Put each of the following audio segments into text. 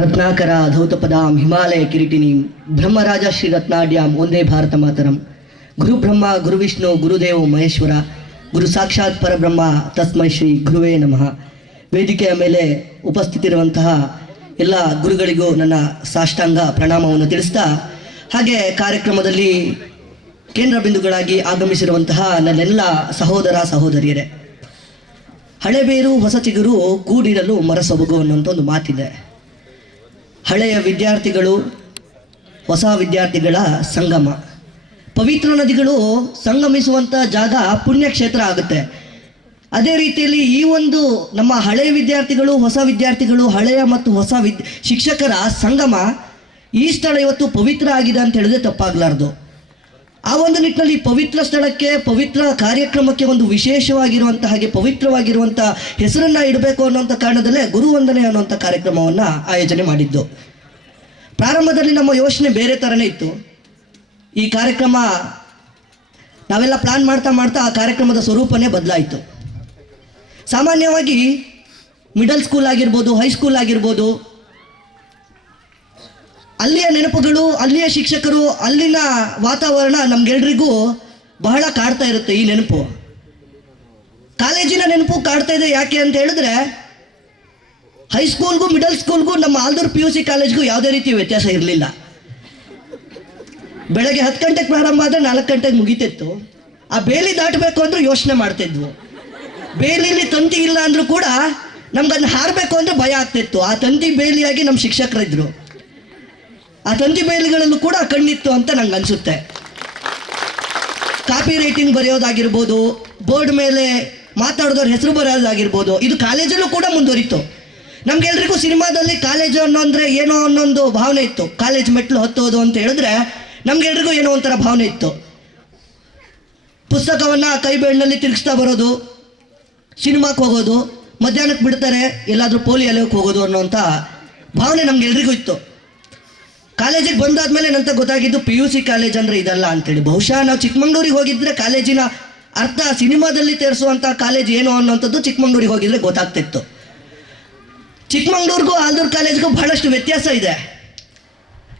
ರತ್ನಾಕರ ಧೌತಪದಾಂ ಹಿಮಾಲಯ ಕಿರೀಟಿನೀಂ ಬ್ರಹ್ಮರಾಜ ಶ್ರೀ ರತ್ನಾಡ್ಯಾಂ ಒಂದೇ ಭಾರತ ಮಾತರಂ. ಗುರು ಬ್ರಹ್ಮ ಗುರು ವಿಷ್ಣು ಗುರುದೇವ ಮಹೇಶ್ವರ ಗುರು ಸಾಕ್ಷಾತ್ ಪರಬ್ರಹ್ಮ ತಸ್ಮೈ ಶ್ರೀ ಗುರುವೇ ನಮಃ. ವೇದಿಕೆಯ ಮೇಲೆ ಉಪಸ್ಥಿತಿರುವಂತಹ ಎಲ್ಲ ಗುರುಗಳಿಗೂ ನನ್ನ ಸಾಷ್ಟಾಂಗ ಪ್ರಣಾಮವನ್ನು ತಿಳಿಸ್ತಾ, ಹಾಗೆ ಕಾರ್ಯಕ್ರಮದಲ್ಲಿ ಕೇಂದ್ರ ಬಿಂದುಗಳಾಗಿ ಆಗಮಿಸಿರುವಂತಹ ನನ್ನೆಲ್ಲ ಸಹೋದರ ಸಹೋದರಿಯರೇ, ಹಳೆಬೇರು ಹೊಸ ಚಿಗುರು ಕೂಡಿರಲು ಮರಸೊಬಗು ಅನ್ನುವಂಥ ಒಂದು ಮಾತಿದೆ. ಹಳೆಯ ವಿದ್ಯಾರ್ಥಿಗಳು ಹೊಸ ವಿದ್ಯಾರ್ಥಿಗಳ ಸಂಗಮ, ಪವಿತ್ರ ನದಿಗಳು ಸಂಗಮಿಸುವಂಥ ಜಾಗ ಪುಣ್ಯಕ್ಷೇತ್ರ ಆಗುತ್ತೆ. ಅದೇ ರೀತಿಯಲ್ಲಿ ಈ ಒಂದು ನಮ್ಮ ಹಳೆಯ ವಿದ್ಯಾರ್ಥಿಗಳು ಹೊಸ ವಿದ್ಯಾರ್ಥಿಗಳು, ಹಳೆಯ ಮತ್ತು ಹೊಸ ಶಿಕ್ಷಕರ ಸಂಗಮ, ಈ ಸ್ಥಳ ಇವತ್ತು ಪವಿತ್ರ ಆಗಿದೆ ಅಂತ ಹೇಳಿದ್ರೆ ತಪ್ಪಾಗಲಾರ್ದು. ಆ ಒಂದು ನಿಟ್ಟಿನಲ್ಲಿ ಪವಿತ್ರ ಸ್ಥಳಕ್ಕೆ, ಪವಿತ್ರ ಕಾರ್ಯಕ್ರಮಕ್ಕೆ ಒಂದು ವಿಶೇಷವಾಗಿರುವಂಥ ಹಾಗೆ ಪವಿತ್ರವಾಗಿರುವಂಥ ಹೆಸರನ್ನು ಇಡಬೇಕು ಅನ್ನೋಂಥ ಕಾರಣದಲ್ಲೇ ಗುರುವಂದನೆ ಅನ್ನುವಂಥ ಕಾರ್ಯಕ್ರಮವನ್ನು ಆಯೋಜನೆ ಮಾಡಿದ್ದು. ಪ್ರಾರಂಭದಲ್ಲಿ ನಮ್ಮ ಯೋಚನೆ ಬೇರೆ ಥರನೇ ಇತ್ತು. ಈ ಕಾರ್ಯಕ್ರಮ ನಾವೆಲ್ಲ ಪ್ಲಾನ್ ಮಾಡ್ತಾ ಮಾಡ್ತಾ ಆ ಕಾರ್ಯಕ್ರಮದ ಸ್ವರೂಪನೇ ಬದಲಾಯಿತು. ಸಾಮಾನ್ಯವಾಗಿ ಮಿಡಲ್ ಸ್ಕೂಲ್ ಆಗಿರ್ಬೋದು, ಹೈಸ್ಕೂಲ್ ಆಗಿರ್ಬೋದು, ಅಲ್ಲಿಯ ನೆನಪುಗಳು, ಅಲ್ಲಿಯ ಶಿಕ್ಷಕರು, ಅಲ್ಲಿನ ವಾತಾವರಣ ನಮ್ಗೆಲ್ರಿಗೂ ಬಹಳ ಕಾಡ್ತಾ ಇರುತ್ತೆ. ಈ ನೆನಪು, ಕಾಲೇಜಿನ ನೆನಪು ಕಾಡ್ತಾ ಇದೆ. ಯಾಕೆ ಅಂತ ಹೇಳಿದ್ರೆ ಹೈಸ್ಕೂಲ್ಗೂ ಮಿಡಲ್ ಸ್ಕೂಲ್ಗೂ ನಮ್ಮ ಆಲ್ದೂರು PUC ಕಾಲೇಜ್ಗೂ ಯಾವುದೇ ರೀತಿಯ ವ್ಯತ್ಯಾಸ ಇರಲಿಲ್ಲ. ಬೆಳಗ್ಗೆ 10 ಗಂಟೆಗೆ ಪ್ರಾರಂಭ ಆದರೆ 4 ಗಂಟೆಗೆ ಮುಗಿತಿತ್ತು. ಆ ಬೇಲಿ ದಾಟಬೇಕು ಅಂದ್ರೆ ಯೋಚನೆ ಮಾಡ್ತಿದ್ವು. ಬೇಲಿಲಿ ತಂತಿ ಇಲ್ಲ ಅಂದರೂ ಕೂಡ ನಮ್ಗನ್ನು ಹಾರಬೇಕು ಅಂದರೆ ಭಯ ಆಗ್ತಿತ್ತು. ಆ ತಂತಿ ಬೇಲಿಯಾಗಿ ನಮ್ಮ ಶಿಕ್ಷಕರಿದ್ದರು. ಆ ತಂತಿ ಬೇಲಿಗಳಲ್ಲೂ ಕೂಡ ಕಣ್ಣಿತ್ತು ಅಂತ ನಂಗೆ ಅನಿಸುತ್ತೆ. ಕಾಪಿ ರೈಟಿಂಗ್ ಬರೆಯೋದಾಗಿರ್ಬೋದು, ಬೋರ್ಡ್ ಮೇಲೆ ಮಾತಾಡೋದ್ರ ಹೆಸರು ಬರೆಯೋದಾಗಿರ್ಬೋದು, ಇದು ಕಾಲೇಜಲ್ಲೂ ಕೂಡ ಮುಂದುವರಿತು. ನಮ್ಗೆಲ್ರಿಗೂ ಸಿನಿಮಾದಲ್ಲಿ ಕಾಲೇಜು ಅನ್ನೋಂದ್ರೆ ಏನೋ ಅನ್ನೊಂದು ಭಾವನೆ ಇತ್ತು. ಕಾಲೇಜ್ ಮೆಟ್ಲು ಹತ್ತೋದು ಅಂತ ಹೇಳಿದ್ರೆ ನಮ್ಗೆಲ್ರಿಗೂ ಏನೋ ಒಂಥರ ಭಾವನೆ ಇತ್ತು. ಪುಸ್ತಕವನ್ನು ಕೈ ಬೆರಳಿನಲ್ಲಿ ತಿರುಗಿಸ್ತಾ ಬರೋದು, ಸಿನಿಮಾಕ್ಕೆ ಹೋಗೋದು, ಮಧ್ಯಾಹ್ನಕ್ಕೆ ಬಿಡ್ತಾರೆ ಎಲ್ಲಾದರೂ ಪೋಲಿ ಅಲೆಯೋಕ್ಕೆ ಹೋಗೋದು ಅನ್ನೋಂಥ ಭಾವನೆ ನಮ್ಗೆಲ್ರಿಗೂ ಇತ್ತು. ಕಾಲೇಜಿಗೆ ಬಂದಾದ್ಮೇಲೆ ನಂತ ಗೊತ್ತಾಗಿದ್ದು PUC ಕಾಲೇಜ್ ಅಂದರೆ ಇದಲ್ಲ ಅಂತೇಳಿ. ಬಹುಶಃ ನಾವು ಚಿಕ್ಕಮಂಗ್ಳೂರಿಗೆ ಹೋಗಿದ್ರೆ ಕಾಲೇಜಿನ ಅರ್ಥ, ಸಿನಿಮಾದಲ್ಲಿ ತೋರಿಸುವಂಥ ಕಾಲೇಜ್ ಏನು ಅನ್ನೋಂಥದ್ದು ಚಿಕ್ಕಮಂಗ್ಳೂರಿಗೆ ಹೋಗಿದ್ರೆ ಗೊತ್ತಾಗ್ತಿತ್ತು. ಚಿಕ್ಕಮಂಗ್ಳೂರಿಗೂ ಆಲ್ದೂರು ಕಾಲೇಜ್ಗೂ ಬಹಳಷ್ಟು ವ್ಯತ್ಯಾಸ ಇದೆ.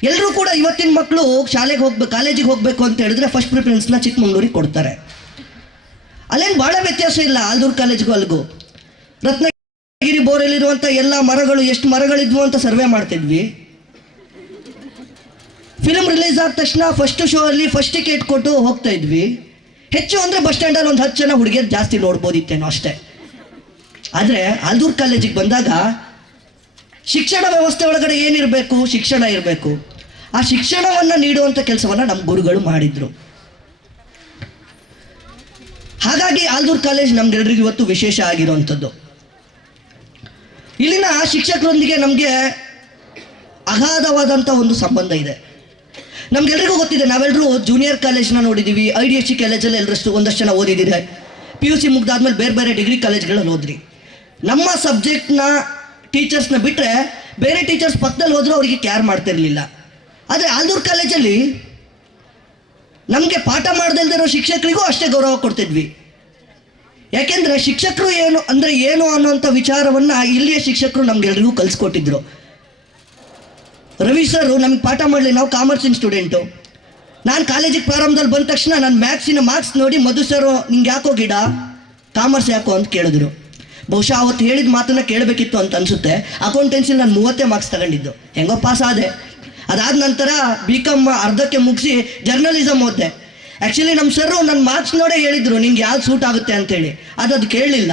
ಎಲ್ಲರೂ ಕೂಡ ಇವತ್ತಿನ ಮಕ್ಕಳು ಶಾಲೆಗೆ ಹೋಗ್ಬೇಕು, ಕಾಲೇಜಿಗೆ ಹೋಗಬೇಕು ಅಂತ ಹೇಳಿದ್ರೆ ಫಸ್ಟ್ ಪ್ರಿಫರೆನ್ಸ್ನ ಚಿಕ್ಕಮಂಗ್ಳೂರಿಗೆ ಕೊಡ್ತಾರೆ. ಅಲ್ಲೇನು ಭಾಳ ವ್ಯತ್ಯಾಸ ಇಲ್ಲ ಆಲ್ದೂರು ಕಾಲೇಜ್ಗೂ ಅಲ್ಲಿಗೂ. ರತ್ನಗಿರಿ ಬೋರಲ್ಲಿರುವಂಥ ಎಲ್ಲ ಮರಗಳು, ಎಷ್ಟು ಮರಗಳಿದ್ವು ಅಂತ ಸರ್ವೆ ಮಾಡ್ತಿದ್ವಿ. ಫಿಲ್ಮ್ ರಿಲೀಸ್ ಆದ ತಕ್ಷಣ ಫಸ್ಟ್ ಶೋ ಅಲ್ಲಿ ಫಸ್ಟ್ ಟಿಕೆಟ್ ಕೊಟ್ಟು ಹೋಗ್ತಾ ಇದ್ವಿ. ಹೆಚ್ಚು ಅಂದರೆ ಬಸ್ ಸ್ಟ್ಯಾಂಡಲ್ಲಿ ಒಂದು 10 ಜನ ಹುಡುಗಿಯರು ಜಾಸ್ತಿ ನೋಡ್ಬೋದಿತ್ತೇನೋ ಅಷ್ಟೇ. ಆದರೆ ಆಲ್ದೂರು ಕಾಲೇಜಿಗೆ ಬಂದಾಗ ಶಿಕ್ಷಣ ವ್ಯವಸ್ಥೆ ಒಳಗಡೆ ಏನಿರಬೇಕು, ಶಿಕ್ಷಣ ಇರಬೇಕು. ಆ ಶಿಕ್ಷಣವನ್ನು ನೀಡುವಂಥ ಕೆಲಸವನ್ನು ನಮ್ಮ ಗುರುಗಳು ಮಾಡಿದರು. ಹಾಗಾಗಿ ಆಲ್ದೂರು ಕಾಲೇಜ್ ನಮ್ಗೆಲ್ರಿಗೂ ಇವತ್ತು ವಿಶೇಷ ಆಗಿರುವಂಥದ್ದು. ಇಲ್ಲಿನ ಶಿಕ್ಷಕರೊಂದಿಗೆ ನಮಗೆ ಅಗಾಧವಾದಂಥ ಒಂದು ಸಂಬಂಧ ಇದೆ. ನಮ್ಗೆಲ್ರಿಗೂ ಗೊತ್ತಿದೆ, ನಾವೆಲ್ಲರೂ ಜೂನಿಯರ್ ಕಾಲೇಜ್ನ ನೋಡಿದ್ದೀವಿ, IDSC ಕಾಲೇಜಲ್ಲಿ ಒಂದಷ್ಟು ಜನ ಓದಿದ್ದೀರಿ. PUC ಮುಗ್ದಾದ್ಮೇಲೆ ಬೇರೆ ಬೇರೆ ಡಿಗ್ರಿ ಕಾಲೇಜ್ಗಳಲ್ಲಿ ಹೋದ್ರಿ. ನಮ್ಮ ಸಬ್ಜೆಕ್ಟ್ನ ಟೀಚರ್ಸ್ನ ಬಿಟ್ಟರೆ ಬೇರೆ ಟೀಚರ್ಸ್ ಪಕ್ಕದಲ್ಲಿ ಹೋದರೂ ಅವರಿಗೆ ಕೇರ್ ಮಾಡ್ತಿರ್ಲಿಲ್ಲ. ಆದರೆ ಆಲ್ದೂರು ಕಾಲೇಜಲ್ಲಿ ನಮಗೆ ಪಾಠ ಮಾಡದಿಲ್ದಿರೋ ಶಿಕ್ಷಕರಿಗೂ ಅಷ್ಟೇ ಗೌರವ ಕೊಡ್ತಿದ್ವಿ. ಯಾಕೆಂದರೆ ಶಿಕ್ಷಕರು ಏನು ಅಂದರೆ ಏನು ಅನ್ನೋಂಥ ವಿಚಾರವನ್ನು ಇಲ್ಲಿಯ ಶಿಕ್ಷಕರು ನಮಗೆಲ್ರಿಗೂ ಕಲಿಸ್ಕೊಟ್ಟಿದ್ರು. ರವಿ ಸರು ನಮಗೆ ಪಾಠ ಮಾಡಲಿ, ನಾವು ಕಾಮರ್ಸಿನ ಸ್ಟೂಡೆಂಟು. ನಾನು ಕಾಲೇಜಿಗೆ ಪ್ರಾರಂಭದಲ್ಲಿ ಬಂದ ತಕ್ಷಣ ನನ್ನ ಮ್ಯಾಥ್ಸಿನ ಮಾರ್ಕ್ಸ್ ನೋಡಿ ಮಧು ಸರು ನಿಂಗೆ ಯಾಕೋ ಗಿಡ ಕಾಮರ್ಸ್ ಯಾಕೋ ಅಂತ ಕೇಳಿದ್ರು. ಬಹುಶಃ ಅವತ್ತು ಹೇಳಿದ ಮಾತನ್ನು ಕೇಳಬೇಕಿತ್ತು ಅಂತ ಅನಿಸುತ್ತೆ. ಅಕೌಂಟೆನ್ಸಿಲಿ ನಾನು 30 ಮಾರ್ಕ್ಸ್ ತಗೊಂಡಿದ್ದು, ಹೆಂಗೋ ಪಾಸ್ ಆದೆ. ಅದಾದ ನಂತರ BCom ಅರ್ಧಕ್ಕೆ ಮುಗಿಸಿ ಜರ್ನಲಿಸಮ್ ಓದಿದೆ. ಆ್ಯಕ್ಚುಲಿ ನಮ್ಮ ಸರು ನನ್ನ ಮಾರ್ಕ್ಸ್ ನೋಡೇ ಹೇಳಿದರು ನಿಂಗೆ ಯಾವ್ದು ಸೂಟ್ ಆಗುತ್ತೆ ಅಂತೇಳಿ. ಅದು ಕೇಳಲಿಲ್ಲ.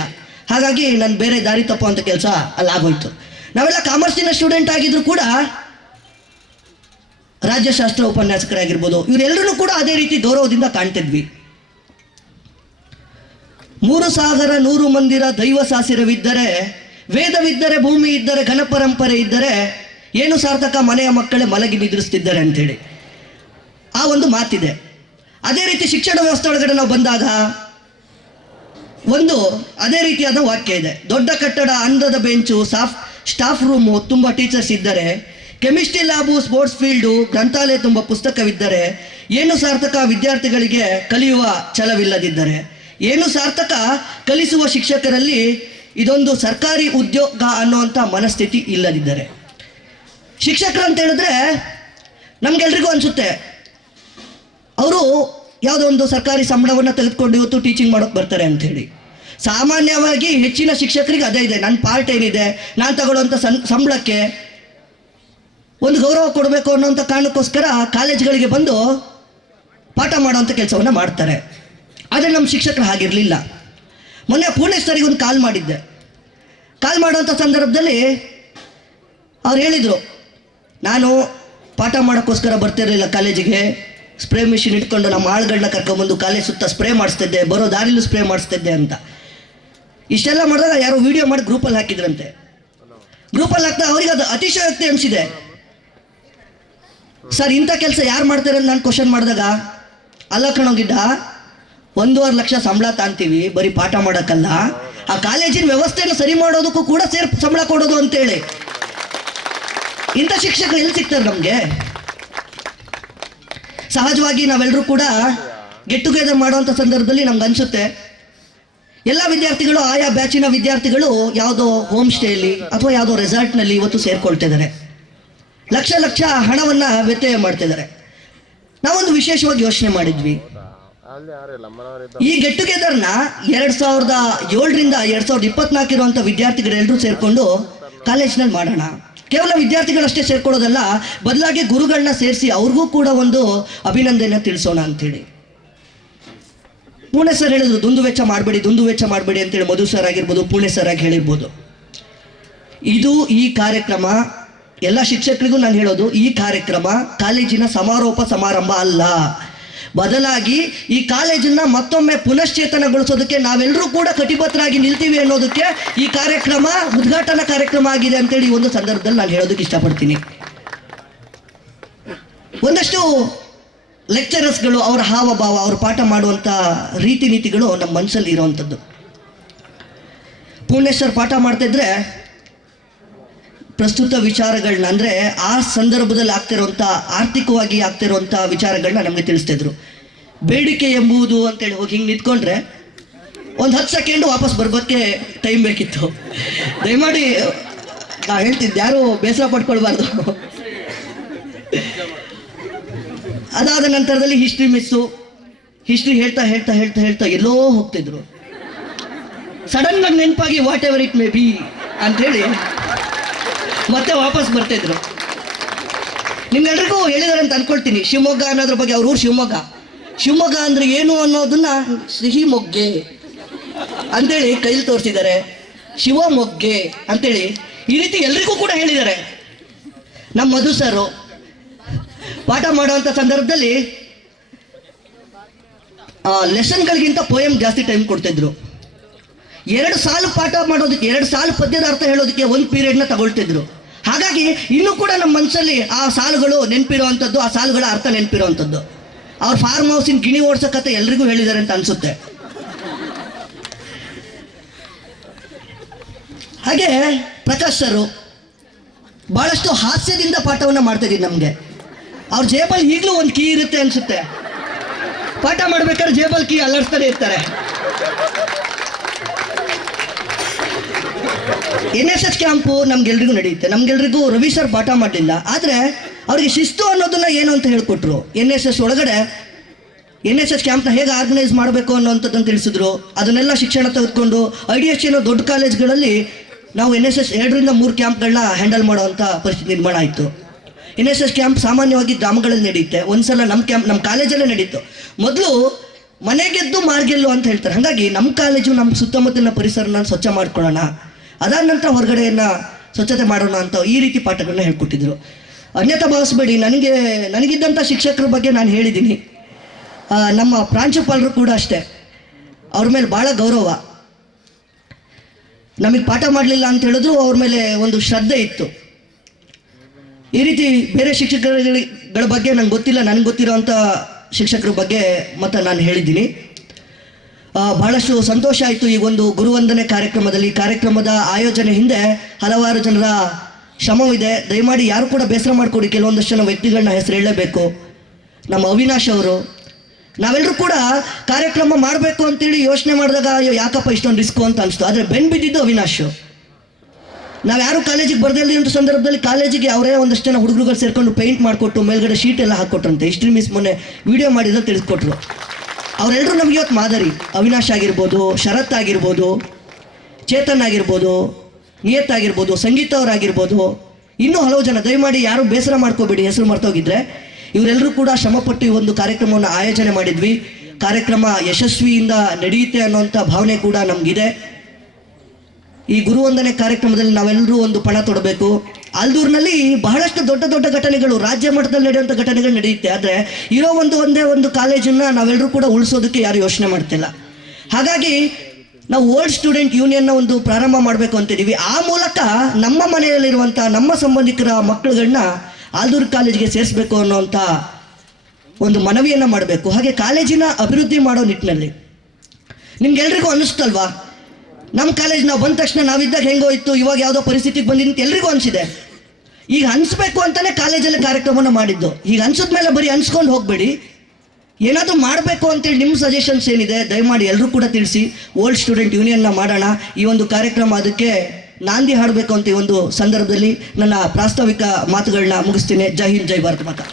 ಹಾಗಾಗಿ ನಾನು ಬೇರೆ ದಾರಿ ತಪ್ಪುವಂಥ ಕೆಲಸ ಅಲ್ಲಾಗೋಯ್ತು. ನಾವೆಲ್ಲ ಕಾಮರ್ಸಿನ ಸ್ಟೂಡೆಂಟ್ ಆಗಿದ್ರು ಕೂಡ ರಾಜ್ಯಶಾಸ್ತ್ರ ಉಪನ್ಯಾಸಕರಾಗಿರ್ಬೋದು, ಇವರೆಲ್ಲರೂ ಕೂಡ ಅದೇ ರೀತಿ ಗೌರವದಿಂದ ಕಾಣ್ತಿದ್ವಿ. 3,100 ಮಂದಿರ ದೈವ ಸಾಸಿರವಿದ್ದರೆ, ವೇದವಿದ್ದರೆ, ಭೂಮಿ ಇದ್ದರೆ, ಘನಪರಂಪರೆ ಇದ್ದರೆ, ಏನು ಸಾರ್ಥಕ ಮನೆಯ ಮಕ್ಕಳೇ ಮಲಗಿ ನಿದ್ರಿಸ್ತಿದ್ದಾರೆ ಅಂಥೇಳಿ ಆ ಒಂದು ಮಾತಿದೆ. ಅದೇ ರೀತಿ ಶಿಕ್ಷಣ ವ್ಯವಸ್ಥೆ ಒಳಗಡೆ ನಾವು ಬಂದಾಗ ಒಂದು ಅದೇ ರೀತಿಯಾದ ವಾಕ್ಯ ಇದೆ. ದೊಡ್ಡ ಕಟ್ಟಡ, ಅಂದದ ಬೆಂಚು, ಸ್ಟಾಫ್ ರೂಮು, ತುಂಬ ಟೀಚರ್ಸ್ ಇದ್ದರೆ, ಕೆಮಿಸ್ಟ್ರಿ ಲ್ಯಾಬು, ಸ್ಪೋರ್ಟ್ಸ್ ಫೀಲ್ಡು, ಗ್ರಂಥಾಲಯ ತುಂಬ ಪುಸ್ತಕವಿದ್ದರೆ, ಏನು ಸಾರ್ಥಕ ವಿದ್ಯಾರ್ಥಿಗಳಿಗೆ ಕಲಿಯುವ ಛಲವಿಲ್ಲದಿದ್ದರೆ, ಏನು ಸಾರ್ಥಕ ಕಲಿಸುವ ಶಿಕ್ಷಕರಲ್ಲಿ ಇದೊಂದು ಸರ್ಕಾರಿ ಉದ್ಯೋಗ ಅನ್ನುವಂಥ ಮನಸ್ಥಿತಿ ಇಲ್ಲದಿದ್ದರೆ, ಶಿಕ್ಷಕರು ಅಂತ ಹೇಳಿದ್ರೆ ನಮಗೆಲ್ರಿಗೂ ಅನಿಸುತ್ತೆ ಅವರು ಯಾವುದೋ ಒಂದು ಸರ್ಕಾರಿ ಸಂಬಳವನ್ನು ತೆಗೆದುಕೊಂಡು ಇವತ್ತು ಟೀಚಿಂಗ್ ಮಾಡೋಕ್ಕೆ ಬರ್ತಾರೆ ಅಂಥೇಳಿ. ಸಾಮಾನ್ಯವಾಗಿ ಹೆಚ್ಚಿನ ಶಿಕ್ಷಕರಿಗೆ ಅದೇ ಇದೆ, ನನ್ನ ಪಾರ್ಟ್ ಏನಿದೆ, ನಾನು ತಗೊಳ್ಳುವಂಥ ಸಂಬಳಕ್ಕೆ ಒಂದು ಗೌರವ ಕೊಡಬೇಕು ಅನ್ನೋಂಥ ಕಾರಣಕ್ಕೋಸ್ಕರ ಕಾಲೇಜ್ಗಳಿಗೆ ಬಂದು ಪಾಠ ಮಾಡೋವಂಥ ಕೆಲಸವನ್ನು ಮಾಡ್ತಾರೆ. ಆದರೆ ನಮ್ಮ ಶಿಕ್ಷಕರು ಹಾಗಿರಲಿಲ್ಲ. ಮೊನ್ನೆ ಪೂರ್ಣೇಶ್ವರಿಗೆ ಒಂದು ಕಾಲ್ ಮಾಡಿದ್ದೆ. ಕಾಲ್ ಮಾಡುವಂಥ ಸಂದರ್ಭದಲ್ಲಿ ಅವ್ರು ಹೇಳಿದರು, ನಾನು ಪಾಠ ಮಾಡೋಕ್ಕೋಸ್ಕರ ಬರ್ತಿರಲಿಲ್ಲ ಕಾಲೇಜಿಗೆ, ಸ್ಪ್ರೇ ಮಿಷಿನ್ ಇಟ್ಕೊಂಡು ನಮ್ಮ ಆಳುಗಳನ್ನ ಕರ್ಕೊಂಬಂದು ಕಾಲೇಜ್ ಸುತ್ತ ಸ್ಪ್ರೇ ಮಾಡಿಸ್ತಿದ್ದೆ, ಬರೋ ದಾರಿಲೂ ಸ್ಪ್ರೇ ಮಾಡಿಸ್ತಿದ್ದೆ ಅಂತ. ಇಷ್ಟೆಲ್ಲ ಮಾಡಿದಾಗ ಯಾರೋ ವಿಡಿಯೋ ಮಾಡಿ ಗ್ರೂಪಲ್ಲಿ ಹಾಕಿದ್ರಂತೆ. ಗ್ರೂಪಲ್ಲಿ ಹಾಕ್ತಾ ಅವ್ರಿಗೆ ಅದು ಅತಿಶಯೋಕ್ತಿ ಅನಿಸಿದೆ. ಸರ್, ಇಂಥ ಕೆಲಸ ಯಾರು ಮಾಡ್ತಾರೆ ಅಂತ ನಾನು ಕ್ವಶನ್ ಮಾಡಿದಾಗ, ಅಲ್ಲ ಕಣೋಗಿದ್ದ, 1.5 ಲಕ್ಷ ಸಂಬಳ ತಾಂತೀವಿ ಬರೀ ಪಾಠ ಮಾಡೋಕ್ಕಲ್ಲ, ಆ ಕಾಲೇಜಿನ ವ್ಯವಸ್ಥೆಯನ್ನು ಸರಿ ಮಾಡೋದಕ್ಕೂ ಕೂಡ ಸಂಬಳ ಕೊಡೋದು ಅಂತೇಳಿ. ಇಂಥ ಶಿಕ್ಷಕರು ಎಲ್ಲಿ ಸಿಗ್ತಾರೆ ನಮಗೆ? ಸಹಜವಾಗಿ ನಾವೆಲ್ಲರೂ ಕೂಡ ಗೆಟ್ ಟುಗೆದರ್ ಮಾಡುವಂಥ ಸಂದರ್ಭದಲ್ಲಿ ನಮ್ಗೆ ಅನಿಸುತ್ತೆ, ಎಲ್ಲ ವಿದ್ಯಾರ್ಥಿಗಳು, ಆಯಾ ಬ್ಯಾಚಿನ ವಿದ್ಯಾರ್ಥಿಗಳು ಯಾವುದೋ ಹೋಮ್ ಸ್ಟೇಯಲ್ಲಿ ಅಥವಾ ಯಾವುದೋ ರೆಸಾರ್ಟ್ನಲ್ಲಿ ಇವತ್ತು ಸೇರ್ಕೊಳ್ತಿದ್ದಾರೆ, ಲಕ್ಷ ಲಕ್ಷ ಹಣವನ್ನು ವ್ಯತ್ಯಯ ಮಾಡ್ತಿದ್ದಾರೆ. ನಾವೊಂದು ವಿಶೇಷವಾಗಿ ಯೋಚನೆ ಮಾಡಿದ್ವಿ, ಈ ಗೆಟ್ ಟುಗೆದರ್ನ 2007ರಿಂದ 2024 ಇರುವಂಥ ವಿದ್ಯಾರ್ಥಿಗಳೆಲ್ಲರೂ ಸೇರಿಕೊಂಡು ಕಾಲೇಜ್ನಲ್ಲಿ ಮಾಡೋಣ. ಕೇವಲ ವಿದ್ಯಾರ್ಥಿಗಳಷ್ಟೇ ಸೇರ್ಕೊಳ್ಳೋದಲ್ಲ, ಬದಲಾಗಿ ಗುರುಗಳನ್ನ ಸೇರಿಸಿ ಅವ್ರಿಗೂ ಕೂಡ ಒಂದು ಅಭಿನಂದನೆ ತಿಳಿಸೋಣ ಅಂಥೇಳಿ. ಪೂರ್ಣೆ ಸರ್ ಹೇಳಿದ್ರು, ದುಂದು ವೆಚ್ಚ ಮಾಡಬೇಡಿ ಅಂತೇಳಿ ಮಧು ಸರ್ ಆಗಿರ್ಬೋದು, ಪೂರ್ಣೆ ಸರ್ ಆಗಿ ಹೇಳಿರ್ಬೋದು. ಇದು ಈ ಕಾರ್ಯಕ್ರಮ ಎಲ್ಲ ಶಿಕ್ಷಕರಿಗೂ ನಾನು ಹೇಳೋದು, ಈ ಕಾರ್ಯಕ್ರಮ ಕಾಲೇಜಿನ ಸಮಾರೋಪ ಸಮಾರಂಭ ಅಲ್ಲ. ಬದಲಾಗಿ ಈ ಕಾಲೇಜನ್ನ ಮತ್ತೊಮ್ಮೆ ಪುನಶ್ಚೇತನಗೊಳಿಸೋದಕ್ಕೆ ನಾವೆಲ್ಲರೂ ಕೂಡ ಕಟಿಬದ್ಧರಾಗಿ ನಿಲ್ತೀವಿ ಅನ್ನೋದಕ್ಕೆ ಈ ಕಾರ್ಯಕ್ರಮ ಉದ್ಘಾಟನಾ ಕಾರ್ಯಕ್ರಮ ಆಗಿದೆ ಅಂತೇಳಿ ಈ ಒಂದು ಸಂದರ್ಭದಲ್ಲಿ ನಾನು ಹೇಳೋದಕ್ಕೆ ಇಷ್ಟಪಡ್ತೀನಿ. ಒಂದಷ್ಟು ಲೆಕ್ಚರರ್ಸ್ಗಳು, ಅವರ ಹಾವಭಾವ, ಅವರು ಪಾಠ ಮಾಡುವಂಥ ರೀತಿ ನೀತಿಗಳು ನಮ್ಮ ಮನಸ್ಸಲ್ಲಿ ಇರೋವಂಥದ್ದು. ಪೂರ್ಣೇಶ್ವರ್ ಪಾಠ ಮಾಡ್ತಿದ್ರೆ ಪ್ರಸ್ತುತ ವಿಚಾರಗಳನ್ನ, ಅಂದರೆ ಆ ಸಂದರ್ಭದಲ್ಲಿ ಆಗ್ತಿರುವಂಥ ಆರ್ಥಿಕವಾಗಿ ಆಗ್ತಿರುವಂಥ ವಿಚಾರಗಳನ್ನ ನಮಗೆ ತಿಳಿಸ್ತಿದ್ರು. ಬೇಡಿಕೆ ಎಂಬುದು ಅಂತೇಳಿ ಹೋಗಿ ಹಿಂಗೆ ನಿಂತ್ಕೊಂಡ್ರೆ ಒಂದು 10 ಸೆಕೆಂಡು ವಾಪಸ್ ಬರ್ಬೋದಕ್ಕೆ ಟೈಮ್ ಬೇಕಿತ್ತು. ದಯಮಾಡಿ ನಾ ಹೇಳ್ತಿದ್ದೆ, ಯಾರು ಬೇಸರ ಪಡ್ಕೊಳ್ಬಾರ್ದು. ಅದಾದ ನಂತರದಲ್ಲಿ ಹಿಸ್ಟ್ರಿ ಮಿಸ್ಸು, ಹಿಸ್ಟ್ರಿ ಹೇಳ್ತಾ ಹೇಳ್ತಾ ಹೇಳ್ತಾ ಹೇಳ್ತಾ ಎಲ್ಲೋ ಹೋಗ್ತಿದ್ರು. ಸಡನ್ ಆಗಿ ನೆನಪಾಗಿ what ever it may be ಅಂಥೇಳಿ ಮತ್ತೆ ವಾಪಸ್ ಬರ್ತಿದ್ರು. ನಿಮ್ಗೆಲ್ರಿಗೂ ಹೇಳಿದಾರೆ ಅಂತ ಅನ್ಕೊಳ್ತೀನಿ. ಶಿವಮೊಗ್ಗ ಅನ್ನೋದ್ರ ಬಗ್ಗೆ, ಅವ್ರ ಊರು ಶಿವಮೊಗ್ಗ ಅಂದ್ರೆ ಏನು ಅನ್ನೋದನ್ನ ಸಿಹಿ ಮೊಗ್ಗೆ ಅಂತೇಳಿ ಕೈಲಿ ತೋರಿಸಿದ್ದಾರೆ, ಶಿವಮೊಗ್ಗೆ ಅಂತೇಳಿ ಈ ರೀತಿ ಎಲ್ರಿಗೂ ಕೂಡ ಹೇಳಿದ್ದಾರೆ. ನಮ್ಮ ಮಧು ಸರು ಪಾಠ ಮಾಡುವಂಥ ಸಂದರ್ಭದಲ್ಲಿ ಲೆಸನ್ಗಳಿಗಿಂತ ಪೋಯಮ್ ಜಾಸ್ತಿ ಟೈಮ್ ಕೊಡ್ತಿದ್ರು. 2 ಸಾಲು ಪಾಠ ಮಾಡೋದಕ್ಕೆ, 2 ಸಾಲು ಪದ್ಯದ ಅರ್ಥ ಹೇಳೋದಕ್ಕೆ 1 ಪೀರಿಯಡ್ನ ತಗೊಳ್ತಿದ್ರು. ಹಾಗಾಗಿ ಇನ್ನೂ ಕೂಡ ನಮ್ಮ ಮನಸ್ಸಲ್ಲಿ ಆ ಸಾಲುಗಳು ನೆನಪಿರುವಂಥದ್ದು, ಆ ಸಾಲುಗಳ ಅರ್ಥ ನೆನಪಿರುವಂಥದ್ದು. ಅವ್ರ ಫಾರ್ಮ್ ಹೌಸಿನ ಗಿಣಿ ಓಡಿಸೋ ಕತೆ ಎಲ್ರಿಗೂ ಹೇಳಿದ್ದಾರೆ ಅಂತ ಅನಿಸುತ್ತೆ. ಹಾಗೆ ಪ್ರಕಾಶ್ ಸರು ಭಾಳಷ್ಟು ಹಾಸ್ಯದಿಂದ ಪಾಠವನ್ನು ಮಾಡ್ತಿದ್ದೀವಿ. ನಮಗೆ ಅವ್ರ ಜೇಬಲ್ಲಿ ಈಗಲೂ ಒಂದು ಕೀ ಇರುತ್ತೆ ಅನಿಸುತ್ತೆ. ಪಾಠ ಮಾಡ್ಬೇಕಾದ್ರೆ ಜೇಬಲ್ ಕೀ ಅಲ್ಲಾಡ್ಸ್ತಾನೆ ಇರ್ತಾರೆ. NSS ಕ್ಯಾಂಪು ನಮ್ಗೆಲ್ರಿಗೂ ನಡೆಯುತ್ತೆ. ನಮ್ಗೆಲ್ರಿಗೂ ರವಿ ಸರ್ ಪಾಠ ಮಾಡಲಿಲ್ಲ, ಆದರೆ ಅವರಿಗೆ ಶಿಸ್ತು ಅನ್ನೋದನ್ನ ಏನು ಅಂತ ಹೇಳಿಕೊಟ್ರು. NSS ಒಳಗಡೆ NSS ಕ್ಯಾಂಪ್ನ ಹೇಗೆ ಆರ್ಗನೈಸ್ ಮಾಡಬೇಕು ಅನ್ನೋಂಥದ್ದನ್ನು ತಿಳಿಸಿದ್ರು. ಅದನ್ನೆಲ್ಲ ಶಿಕ್ಷಣ ತೆಗೆದುಕೊಂಡು IDSC ದೊಡ್ಡ ಕಾಲೇಜ್ಗಳಲ್ಲಿ ನಾವು NSS 2ರಿಂದ 3 ಕ್ಯಾಂಪ್ಗಳನ್ನ ಹ್ಯಾಂಡಲ್ ಮಾಡೋವಂಥ ಪರಿಸ್ಥಿತಿ ನಿರ್ಮಾಣ ಆಯಿತು. NSS ಕ್ಯಾಂಪ್ ಸಾಮಾನ್ಯವಾಗಿ ಗ್ರಾಮಗಳಲ್ಲಿ ನಡೆಯುತ್ತೆ. ಒಂದ್ಸಲ ನಮ್ಮ ಕಾಲೇಜಲ್ಲೇ ನಡೀತು. ಮೊದಲು ಮನೆಗೆದ್ದು ಮಾರ್ಗೆಲ್ಲು ಅಂತ ಹೇಳ್ತಾರೆ. ಹಾಗಾಗಿ ನಮ್ಮ ಕಾಲೇಜು, ನಮ್ಮ ಸುತ್ತಮುತ್ತಲಿನ ಪರಿಸರನ ಸ್ವಚ್ಛ ಮಾಡ್ಕೊಳ್ಳೋಣ, ಅದಾದ ನಂತರ ಹೊರಗಡೆಯನ್ನು ಸ್ವಚ್ಛತೆ ಮಾಡೋಣ ಅಂತ ಈ ರೀತಿ ಪಾಠಗಳನ್ನ ಹೇಳ್ಕೊಟ್ಟಿದ್ರು. ಅನ್ಯತಾ ಭಾವಿಸ್ಬೇಡಿ, ನನಗಿದ್ದಂಥ ಶಿಕ್ಷಕರ ಬಗ್ಗೆ ನಾನು ಹೇಳಿದ್ದೀನಿ. ನಮ್ಮ ಪ್ರಾಂಶುಪಾಲರು ಕೂಡ ಅಷ್ಟೇ, ಅವ್ರ ಮೇಲೆ ಭಾಳ ಗೌರವ. ನಮಗೆ ಪಾಠ ಮಾಡಲಿಲ್ಲ ಅಂತ ಹೇಳಿದ್ರು ಅವ್ರ ಮೇಲೆ ಒಂದು ಶ್ರದ್ಧೆ ಇತ್ತು. ಈ ರೀತಿ ಬೇರೆ ಶಿಕ್ಷಕರುಗಳ ಬಗ್ಗೆ ನಂಗೆ ಗೊತ್ತಿಲ್ಲ, ನನಗೆ ಗೊತ್ತಿರೋವಂಥ ಶಿಕ್ಷಕರ ಬಗ್ಗೆ ಮತ್ತು ನಾನು ಹೇಳಿದ್ದೀನಿ. ಬಹಳಷ್ಟು ಸಂತೋಷ ಆಯಿತು ಈ ಒಂದು ಗುರುವಂದನೆ ಕಾರ್ಯಕ್ರಮದಲ್ಲಿ. ಕಾರ್ಯಕ್ರಮದ ಆಯೋಜನೆ ಹಿಂದೆ ಹಲವಾರು ಜನರ ಶ್ರಮವಿದೆ. ದಯಮಾಡಿ ಯಾರು ಕೂಡ ಬೇಸರ ಮಾಡಿಕೊಡಿ, ಕೆಲವೊಂದಷ್ಟು ಜನ ವ್ಯಕ್ತಿಗಳನ್ನ ಹೆಸರು ಹೇಳಲೇಬೇಕು. ನಮ್ಮ ಅವಿನಾಶ್ ಅವರು, ನಾವೆಲ್ಲರೂ ಕೂಡ ಕಾರ್ಯಕ್ರಮ ಮಾಡಬೇಕು ಅಂತೇಳಿ ಯೋಚನೆ ಮಾಡಿದಾಗ ಅಯ್ಯೋ ಯಾಕಪ್ಪ ಇಷ್ಟೊಂದು ರಿಸ್ಕು ಅಂತ ಅನಿಸ್ತು. ಆದರೆ ಬೆನ್ನು ಬಿದ್ದಿದ್ದು ಅವಿನಾಶ್. ನಾವು ಯಾರು ಕಾಲೇಜಿಗೆ ಬರ್ದಿಲ್ಲ ಅಂತ ಸಂದರ್ಭದಲ್ಲಿ ಕಾಲೇಜಿಗೆ ಅವರೇ ಒಂದಷ್ಟು ಜನ ಹುಡುಗರುಗಳು ಸೇರ್ಕೊಂಡು ಪೇಂಟ್ ಮಾಡಿಕೊಟ್ಟು ಮೇಲ್ಗಡೆ ಶೀಟ್ ಎಲ್ಲ ಹಾಕ್ಕೊಟ್ರಂತೆ. ಹಿಸ್ಟ್ರಿ ಮಿಸ್ ಮೊನ್ನೆ ವಿಡಿಯೋ ಮಾಡಿದ್ರೆ ತಿಳಿಸ್ಕೊಟ್ರು. ಅವರೆಲ್ಲರೂ ನಮಗೆ ಇವತ್ತು ಮಾದರಿ. ಅವಿನಾಶ್ ಆಗಿರ್ಬೋದು, ಶರತ್ ಆಗಿರ್ಬೋದು, ಚೇತನ್ ಆಗಿರ್ಬೋದು, ನಿಯತ್ ಆಗಿರ್ಬೋದು, ಸಂಗೀತ ಅವರಾಗಿರ್ಬೋದು, ಇನ್ನೂ ಹಲವು ಜನ. ದಯಮಾಡಿ ಯಾರು ಬೇಸರ ಮಾಡ್ಕೋಬೇಡಿ ಹೆಸರು ಮರ್ತೋಗಿದ್ರೆ. ಇವರೆಲ್ಲರೂ ಕೂಡ ಶ್ರಮಪಟ್ಟು ಈ ಒಂದು ಕಾರ್ಯಕ್ರಮವನ್ನು ಆಯೋಜನೆ ಮಾಡಿದ್ವಿ. ಕಾರ್ಯಕ್ರಮ ಯಶಸ್ವಿಯಿಂದ ನಡೆಯುತ್ತೆ ಅನ್ನೋಂಥ ಭಾವನೆ ಕೂಡ ನಮಗಿದೆ. ಈ ಗುರುವಂದನೆ ಕಾರ್ಯಕ್ರಮದಲ್ಲಿ ನಾವೆಲ್ಲರೂ ಒಂದು ಪಣ ತೊಡಬೇಕು. ಆಲ್ದೂರಿನಲ್ಲಿ ಬಹಳಷ್ಟು ದೊಡ್ಡ ದೊಡ್ಡ ಘಟನೆಗಳು, ರಾಜ್ಯ ಮಟ್ಟದಲ್ಲಿ ನಡೆಯುವಂಥ ಘಟನೆಗಳು ನಡೆಯುತ್ತೆ. ಆದರೆ ಇರೋ ಒಂದೇ ಒಂದು ಕಾಲೇಜನ್ನು ನಾವೆಲ್ಲರೂ ಕೂಡ ಉಳಿಸೋದಕ್ಕೆ ಯಾರು ಯೋಚನೆ ಮಾಡ್ತಿಲ್ಲ. ಹಾಗಾಗಿ ನಾವು ಓಲ್ಡ್ ಸ್ಟೂಡೆಂಟ್ ಯೂನಿಯನ್ನ ಒಂದು ಪ್ರಾರಂಭ ಮಾಡಬೇಕು ಅಂತಿದ್ದೀವಿ. ಆ ಮೂಲಕ ನಮ್ಮ ಮನೆಯಲ್ಲಿರುವಂಥ ನಮ್ಮ ಸಂಬಂಧಿಕರ ಮಕ್ಕಳುಗಳನ್ನ ಆಲ್ದೂರು ಕಾಲೇಜಿಗೆ ಸೇರಿಸಬೇಕು ಅನ್ನೋಂಥ ಒಂದು ಮನವಿಯನ್ನು ಮಾಡಬೇಕು. ಹಾಗೆ ಕಾಲೇಜಿನ ಅಭಿವೃದ್ಧಿ ಮಾಡೋ ನಿಟ್ಟಿನಲ್ಲಿ ನಿಮ್ಗೆಲ್ರಿಗೂ ಅನ್ನಿಸ್ತಲ್ವಾ, ನಮ್ಮ ಕಾಲೇಜ್ ನಾವು ಬಂದ ತಕ್ಷಣ ನಾವಿದ್ದಾಗ ಹೆಂಗೋ ಇತ್ತು, ಇವಾಗ ಯಾವುದೋ ಪರಿಸ್ಥಿತಿಗೆ ಬಂದಿದ್ದು ಅಂತ ಎಲ್ರಿಗೂ ಅನಿಸಿದೆ. ಈಗ ಅನಿಸ್ಬೇಕು ಅಂತಲೇ ಕಾಲೇಜಲ್ಲಿ ಕಾರ್ಯಕ್ರಮನ ಮಾಡಿದ್ದು. ಈಗ ಅನ್ಸಿದ್ಮೇಲೆ ಬರೀ ಅನ್ಸ್ಕೊಂಡು ಹೋಗಬೇಡಿ, ಏನಾದರೂ ಮಾಡಬೇಕು ಅಂತೇಳಿ ನಿಮ್ಮ ಸಜೆಷನ್ಸ್ ಏನಿದೆ ದಯಮಾಡಿ ಎಲ್ಲರೂ ಕೂಡ ತಿಳಿಸಿ. ಓಲ್ಡ್ ಸ್ಟೂಡೆಂಟ್ ಯೂನಿಯನ್ನ ಮಾಡೋಣ. ಈ ಒಂದು ಕಾರ್ಯಕ್ರಮ ಅದಕ್ಕೆ ನಾಂದಿ ಹಾಡಬೇಕು ಅಂತ ಈ ಒಂದು ಸಂದರ್ಭದಲ್ಲಿ ನನ್ನ ಪ್ರಾಸ್ತಾವಿಕ ಮಾತುಗಳನ್ನ ಮುಗಿಸ್ತೀನಿ. ಜೈ ಹಿಂದ್, ಜೈ ಭಾರತ ಮಾತಾ.